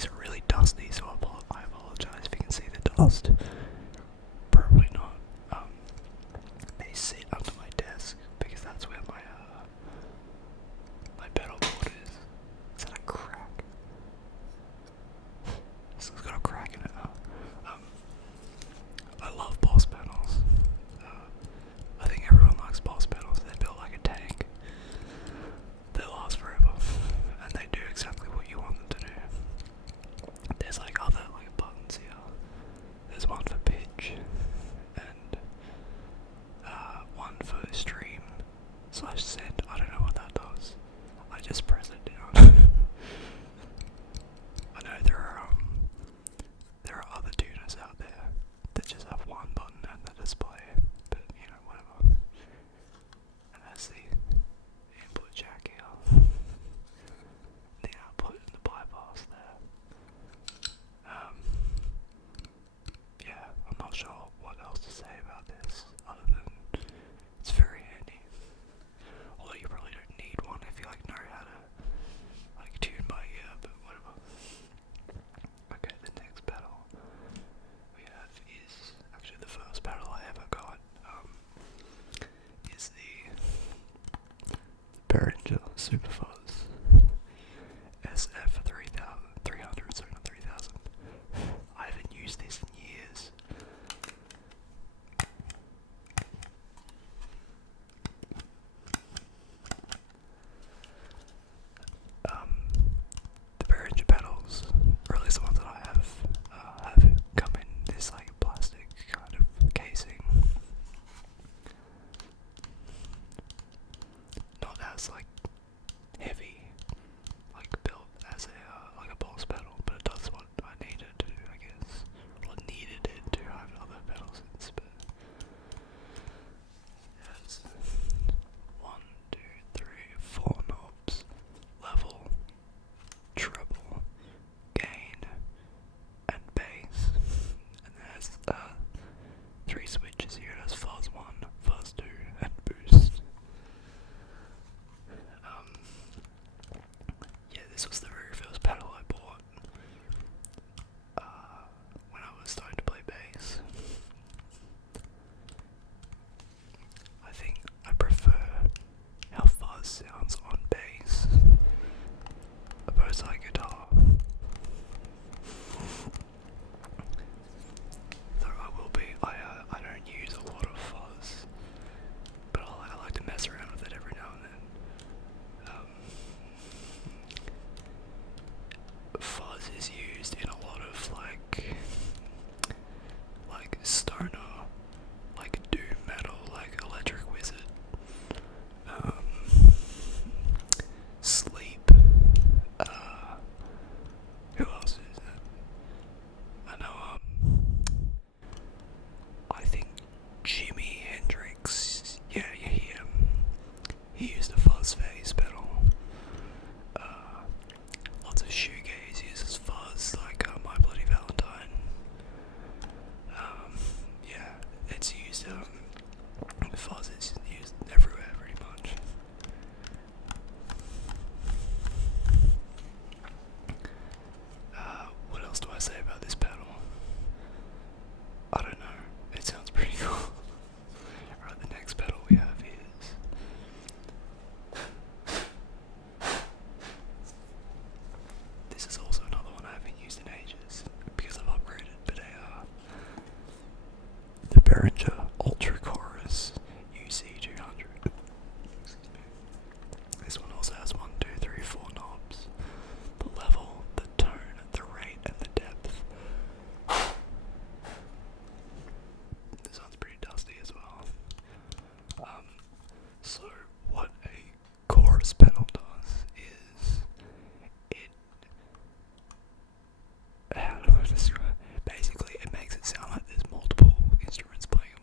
these are really dusty, so I apologize if you can see the dust. Probably not. They sit under my desk because that's where my pedal board is. Is that a crack? This has got a crack in it. I love Boss pedals. I think everyone likes Boss pedals. They're built like a tank. They last forever, and they do exactly what you want them to do. There's like other like buttons here. There's one for pitch and one for stream / send. I don't know what that does. I just press it down. I know there are other tuners out there that just have one button and the display, but you know, whatever. And that's the input jack here, the output and the bypass there. Yeah, I'm not sure what else to say about this other than it's very handy. Although you probably don't need one if you like know how to like tune by ear, but whatever. Okay, the next pedal we have is actually the first pedal I ever got. Is the Behringer Superfuzz SF 300, sorry not 3000. I haven't used this in years. The Behringer pedals, or at least the ones that I have come in this like plastic kind of casing. Not as like heavy, like built as a Boss pedal, but it does what I needed to do, I guess. Well, it needed it to have other pedals since, but it has 1, 2, 3, 4 knobs: level, treble, gain, and bass. And there's 3 switches here. It has fuzz 1, fuzz 2, and boost. Yeah, this was the very first pedal I bought when I was starting to play bass. I think I prefer how fuzz sounds on bass opposed to like guitar. Though I don't use a lot of fuzz, but I like to mess around with it every now and then. Fuzz is used in a lot of like stoner, like doom metal, like Electric Wizard, Sleep. Who else is it? I know. I think Jimi Hendrix. Yeah, he used a fuzz phase pedal. Lots of shoegaze uses fuzz, like My Bloody Valentine. Yeah, it's used. Fuzz is used everywhere, pretty much. What else do I say about this pedal? I don't know. It sounds pretty cool. Alright, the next pedal we have is this is also another one I haven't used in ages because I've upgraded, but the Behringer Ultra Chorus UC200. This one also has 1, 2, 3, 4 knobs: the level, the tone, the rate, and the depth. This one's pretty dusty as well. So what a chorus pedal does is how do I describe? Basically, it makes it sound like there's multiple instruments playing at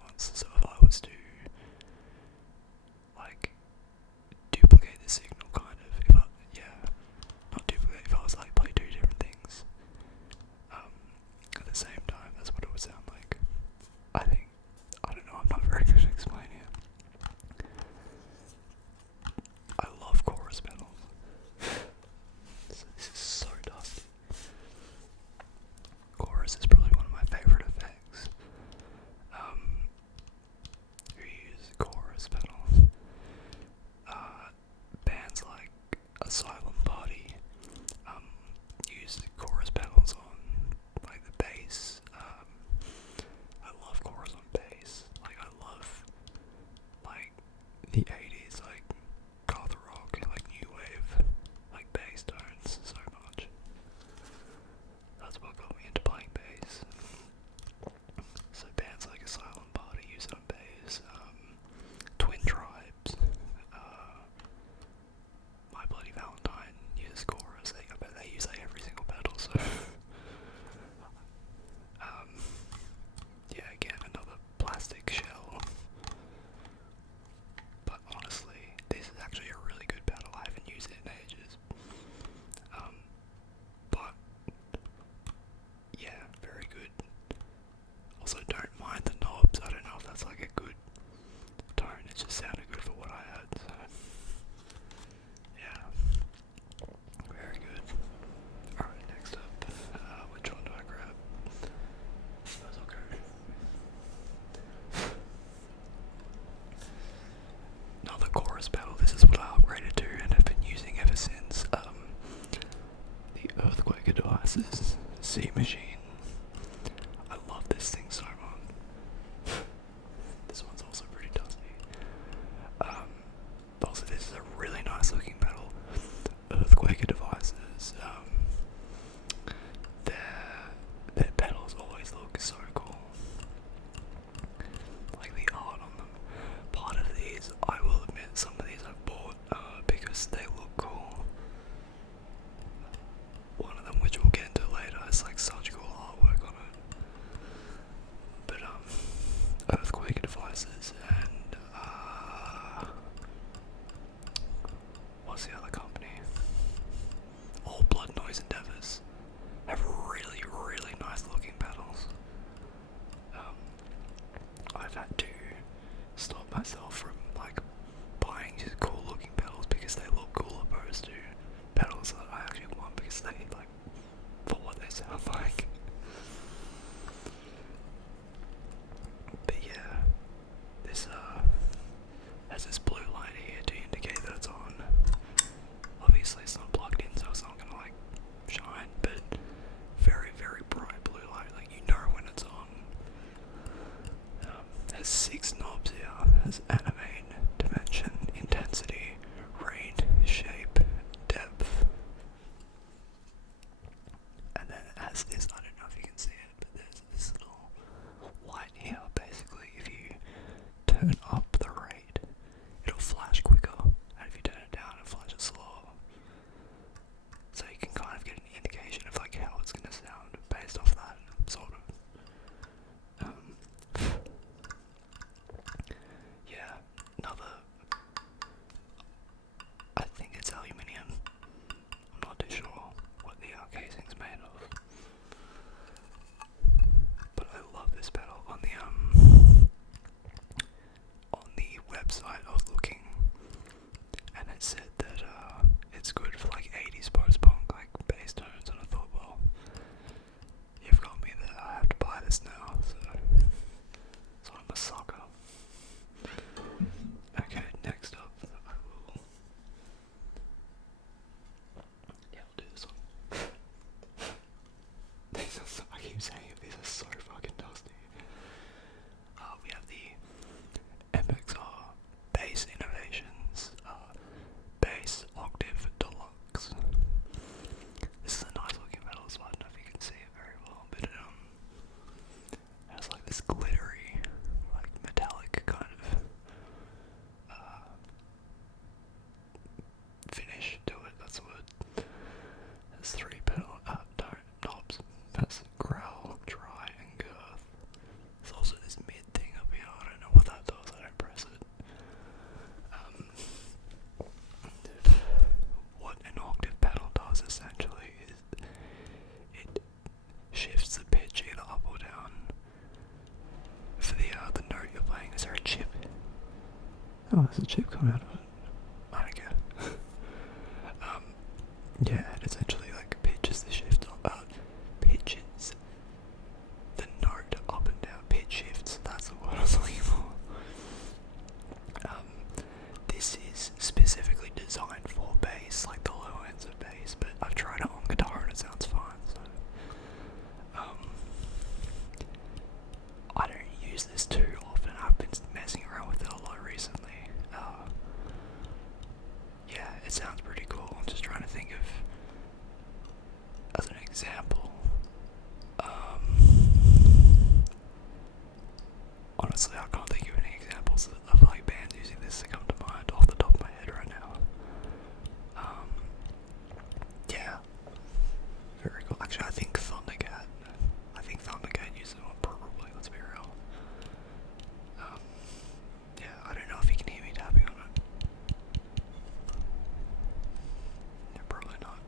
Devices C Machine. I love this thing so much. This one's also pretty dusty. Also, this is a really nice looking pedal. Earthquaker Devices. Their pedals always look so cool. Like the art on them. Part of these, I will admit, some of these I've bought because they look cool. One of them, which we'll get into later, has like such cool artwork on it. But Earthquaker Devices and what's the other company? All Blood Noise Endeavors have really, really nice looking pedals. I've had to stop myself from like buying just cool looking pedals because they look cool opposed to pedals that I actually want because they like for what they sound like. But yeah, this has this blue light here to indicate that it's on. Obviously it's not plugged in, so it's not gonna like shine, but very, very bright blue light, like you know when it's on. Has 6 knobs here. Has animate, dimension, intensity, rate, shape, depth. And then it has this, I don't know if you can see it, but there's this little light here. Basically, if you turn up the rate, it'll flash quicker, and if you turn it down, it flashes slower. So you can kind of get an indication of like how it's gonna sound based off that, sort of. Yeah, another. I think it's aluminium. I'm not too sure what the casing's made of, but I love this pedal. On the website I was looking, and it said that it's good for like 80s post-punk, like bass tones, and I thought, well, you've got me there. I have to buy this now, so I'm a sucker. Okay, next up, I will. Yeah, I'll do this one. I keep saying it, these are so fucking dusty. We have the MXR Bass Innovations Bass Octave Deluxe. This is a nice looking pedal, so I don't know if you can see it very well, but it has like this glittery, like metallic kind of finish to it. That's what. There's 3 pedal knobs. That's growl, dry, and girth. There's also this mid thing up here. I don't know what that does. I don't press it. What an octave pedal does essentially is it shifts the pitch either up or down for the note you're playing. Is there a chip? Oh, there's a chip coming out of it. I don't care. Yeah, it essentially like pitches the shift up, pitches the note up and down, pitch shifts, that's the word I was looking for. This is specifically designed for bass, like the low ends of bass, but I've tried it on guitar and it sounds fine, so. I don't use this too often. I've been messing around with it a lot recently. Yeah, it sounds pretty cool. I'm just trying to think of, as an example, honestly, I can't think of any examples of like bands using this to come to mind off the top of my head right now. Yeah, very cool. Actually, I think Thundercat uses one probably. Let's be real. Yeah, I don't know if you can hear me tapping on it. Yeah, probably not.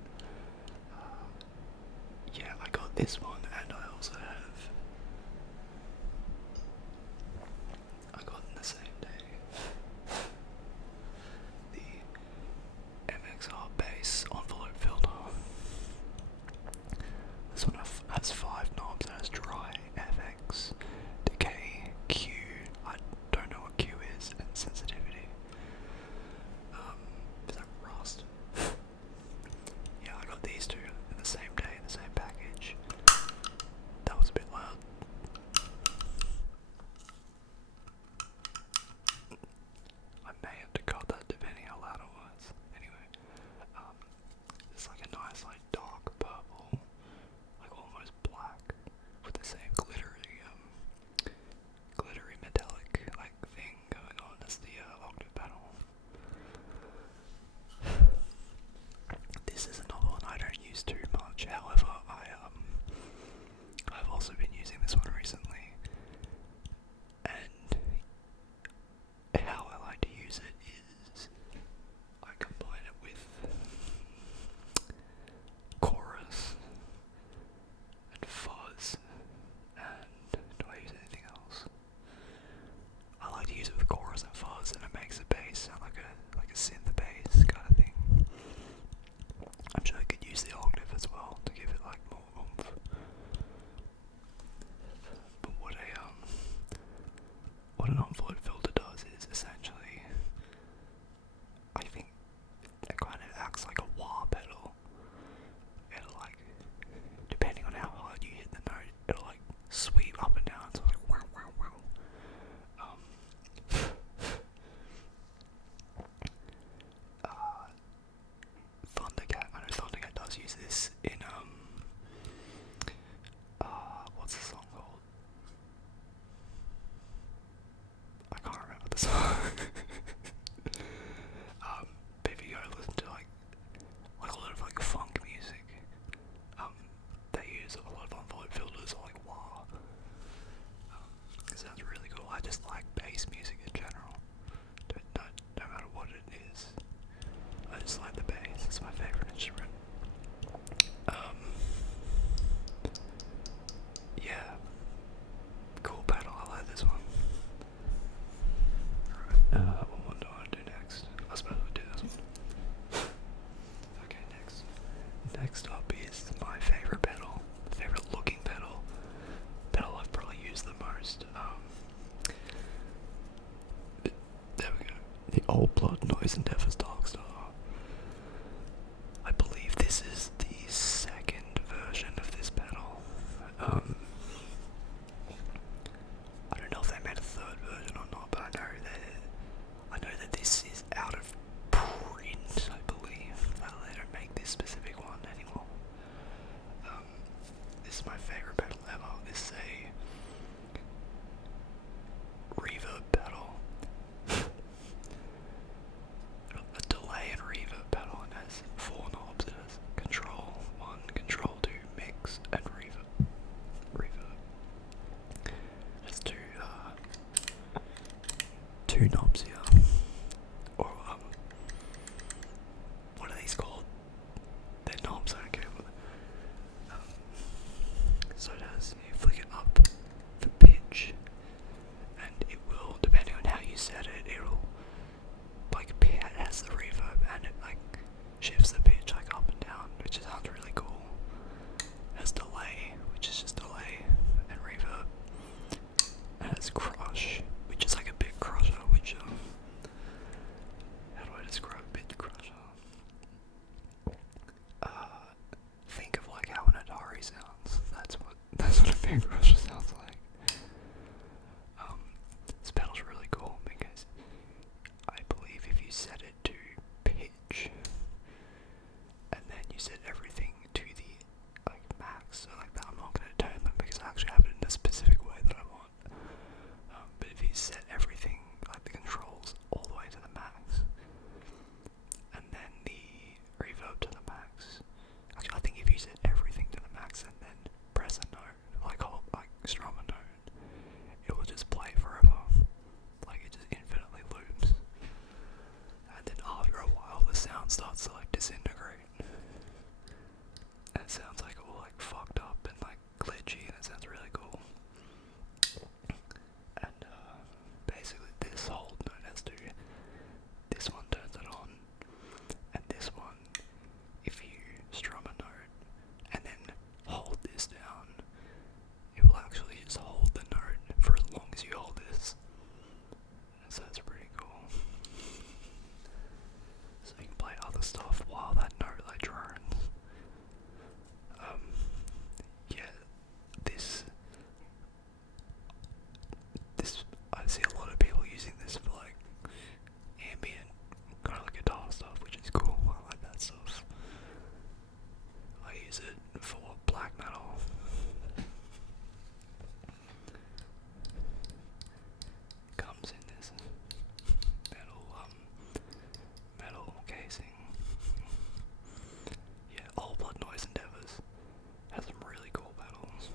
Yeah, I got this one, and I also have. I got in the same day the MXR Bass Envelope Filter. This one has 5 knobs. It has dry, FX, decay, Q. I don't know what Q is, and sensitivity. Is that rust? Yeah, I got these two in the same day, in the same package. Noise Endeavour's Darkstar. I believe this is the second version of this pedal. I don't know if they made a third version or not, but I know that this is out of print, I believe. They don't make this specific one anymore. This is my favourite pedal ever. This is a reverb pedal. A delay and reverb pedal, and has 4 knobs. It has control 1, control 2, mix, and reverb. There's two knobs here. Or what are these called? They're knobs, I don't care what. So it has, you flick it up for pitch, and it will, depending on how you set it, it'll like it has the reverb and it like shifts the pitch like up and down, which sounds really cool. It has delay, which is just delay and reverb. And it has crush, which is like a bit crusher, which how do I describe a bit crusher? Think of like how an Atari sounds. That's what a bit crusher sounds like. This pedal's really cool because I believe if you set it to pitch and then you set everything to the like max, so like that, I'm not going to turn them because I actually have it in a specific way that I want. But if you set everything, like the controls, all the way to the max, and then the reverb to the max, actually I think if you set everything to the max and then press a note, like strum a note, it will just play forever. Like it just infinitely loops. And then after a while the sound starts to like disintegrate. And it sounds like all like fucked up and like glitchy, and it sounds really cool. And basically this whole note has to, this one turns it on, and this one, if you strum a note and then hold this down, it will actually just hold the note for as long as you hold this. So that's pretty cool. So you can play other stuff while that note like drones. Yeah, this I see a lot of people using this for like ambient kind of like guitar stuff, which is cool. I like that stuff. I use it for black metal. Comes in this metal casing. Yeah, All Blood Noise Endeavours has some really cool pedals.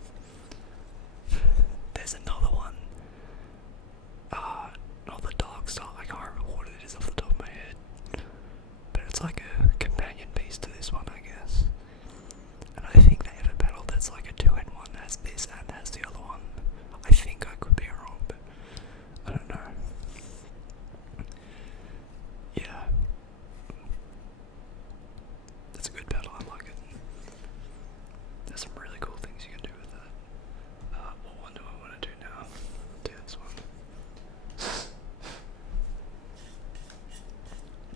There's another one. Not the Darkstar, I can't remember what it is off the top of my head. But it's like a companion piece to this one, I guess. And I think they have a pedal that's like a 2-in-1, that has this and has the other one. I think I could be wrong, but I don't know. Yeah. It's a good pedal, I like it. There's some really cool things you can do with that. What one do I want to do now? Do this one.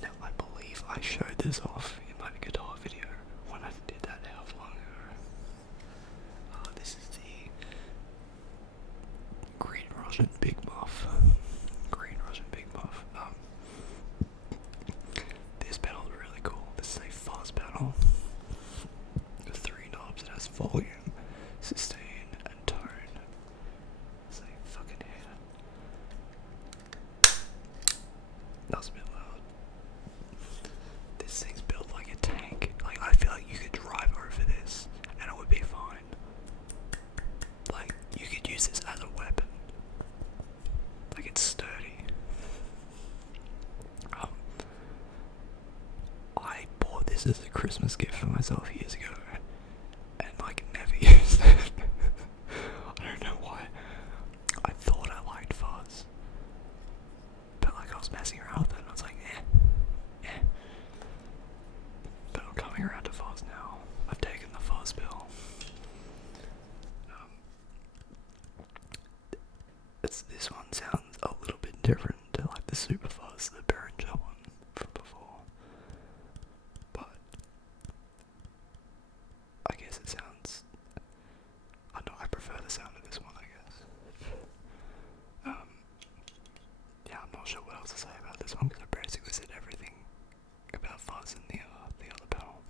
Now, I believe I showed this off in my guitar video when I did that how long ago. This is the Green Russian Big Muff. This pedal is really cool. This is a fuzz pedal. With 3 knobs. It has volume, sustain, and tone. It's like fucking hair. That was a bit loud. This thing's built like a tank. Like I feel like you could drive over this and it would be fine. Like you could use this as a weapon. Like it's sturdy. I bought this as a Christmas gift for myself years ago, and like never used it. I don't know why. I thought I liked fuzz, but like I was messing around with it, and I was like, eh. But I'm coming around to fuzz now. I've taken the fuzz pill. This one sounds a little bit different to like the super fuzz, the Behringer one from this one because I basically said everything about fuzz in the other pedal.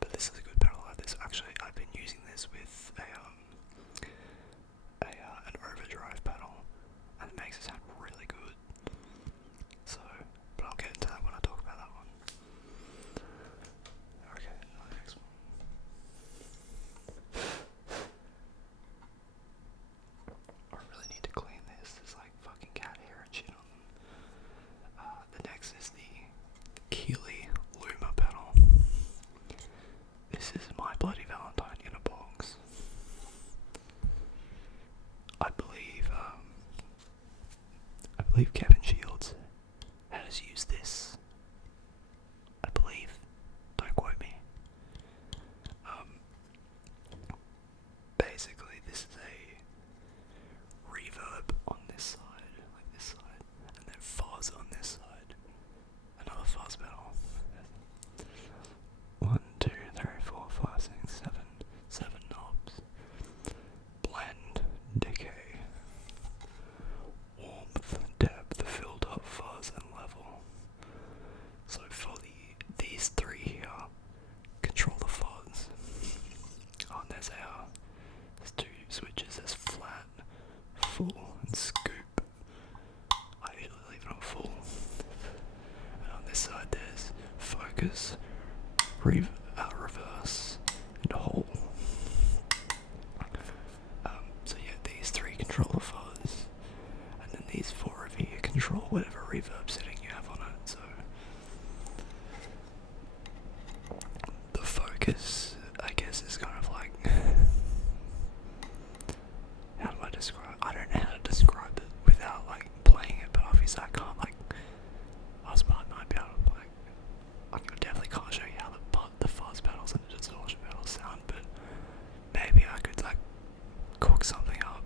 But this is a good pedal like this. Actually, I've been using this with an overdrive pedal, and it makes it sound really good. So, but I'll get into that when I talk about that one. Okay, the next one. I really need to clean this. There's like fucking cat hair and shit on them. The next is the Keeley Luma pedal. This is My Bloody Valentine in a box. I believe Kevin Shields has used this. I believe. Don't quote me. Basically, this is a reverb on this side, like this side, and then fuzz on this side. Another fuzz pedal. 1, 2, 3, 4, 5, 6, 7 knobs. Blend, decay, warmth, depth, filled up, fuzz, and level. So for these three here, control the fuzz. Oh, and there's two switches. There's flat, full, and scoop. I usually leave it on full. And on this side there's focus, reverse, and whole. So yeah, these three control the fuzz, and then these four of you control whatever reverb setting you have on it. So the focus, I guess, is kind of like, how do I describe? I don't know how to describe it without like playing it, but obviously I can't like. I might be able to like. I definitely can't show you how the fuzz pedals and the distortion pedals sound, but maybe I could like cook something up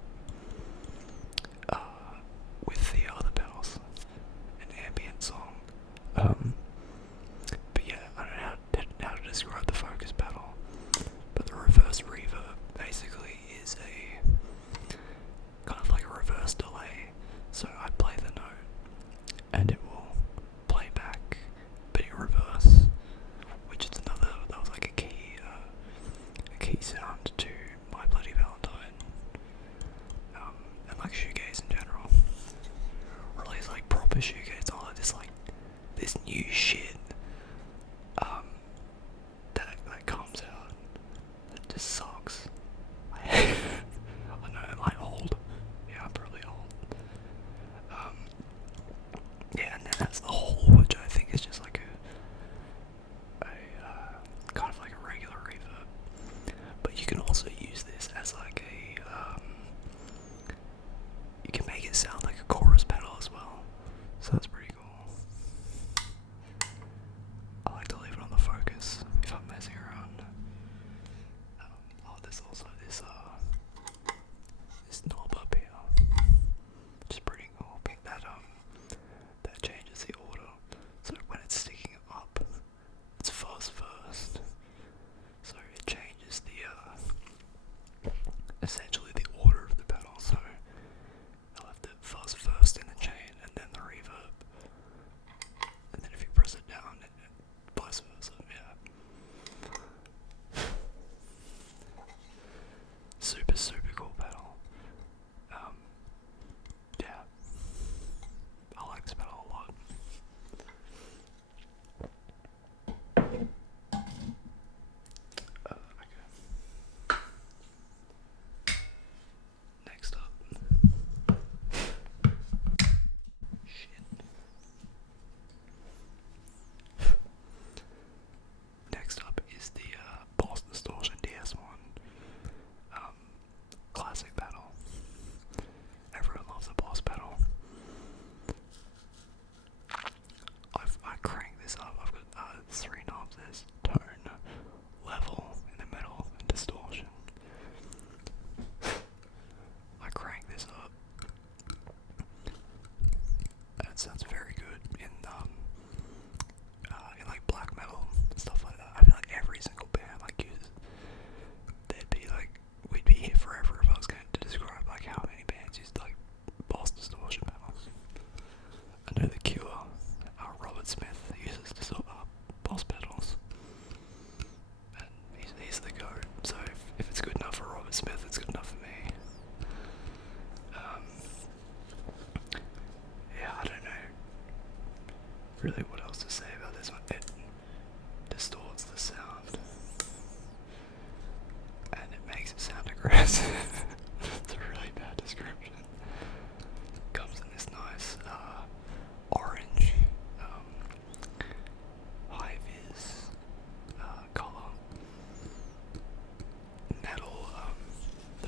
with the other pedals, an ambient song. But yeah, I don't know how to describe the focus pedal, but the reverse reverb basically is a kind of like a reverse delay. So I play the note and it will play back, but in reverse, which is another, that was like a key sound to My Bloody Valentine, and like shoegaze in general. Or at least like proper shoegaze, not like this new shit that comes out that just sucks. I hate it. I know I'm like old. Yeah, I'm probably old. Yeah, and then that's the whole, which I think is just like a kind of like a regular reverb. But you can also use this as like you can make it sound like a chorus pedal as well. So that's pretty cool. I like to leave it on the focus if I'm messing around.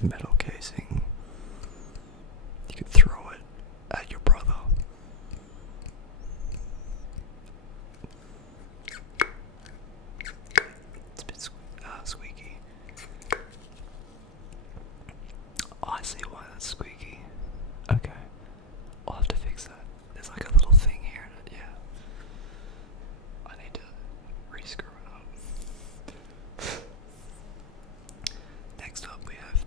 the metal casing. You could throw it at your brother. It's a bit squeaky. Oh, I see why that's squeaky. Okay. I'll have to fix that. There's like a little thing here in it, yeah. I need to re-screw it up. Next up we have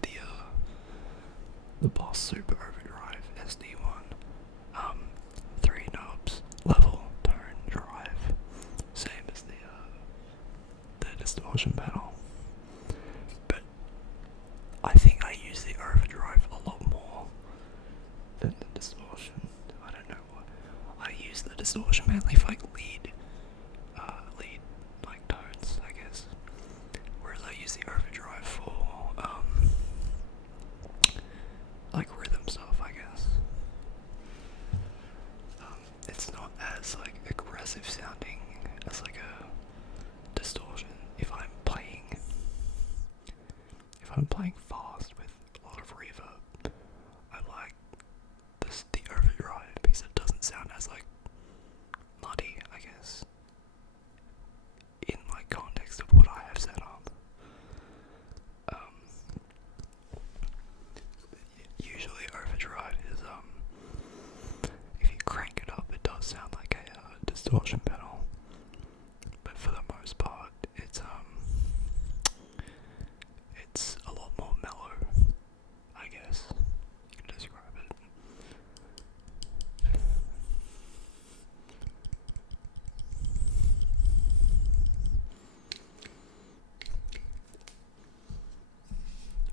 the Boss Super Overdrive SD1. 3 knobs, level, tone, drive. Same as the distortion pedal. But I think I use the overdrive a lot more than the distortion. I don't know what. I use the distortion mainly for like lead like tones, I guess. Whereas I use the overdrive for like rhythm stuff, I guess. It's not as like aggressive sounding as like a distortion. If I'm playing fast with a lot of reverb, I like the overdrive because it doesn't sound as like muddy, I guess, in like context of what I have set up. Usually overdrive is if you crank it up, it does sound like a distortion pedal, but for the most part, it's a lot more mellow, I guess you can describe it.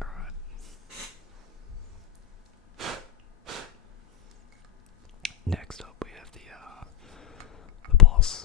Alright. Next up we have the Boss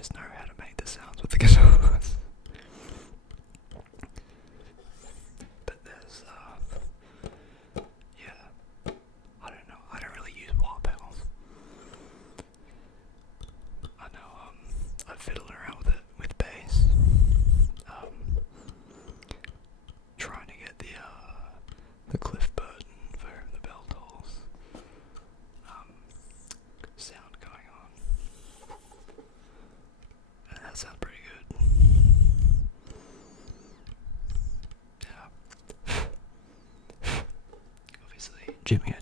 just know how to make the sounds with the guitars. But there's, yeah, I don't know, I don't really use wah pedals. I know, I've fiddled around with it, with bass, trying to get the Cliff Burton for the bell tolls, sound going on, and that sounds pretty good. Yeah. Obviously, Jimmy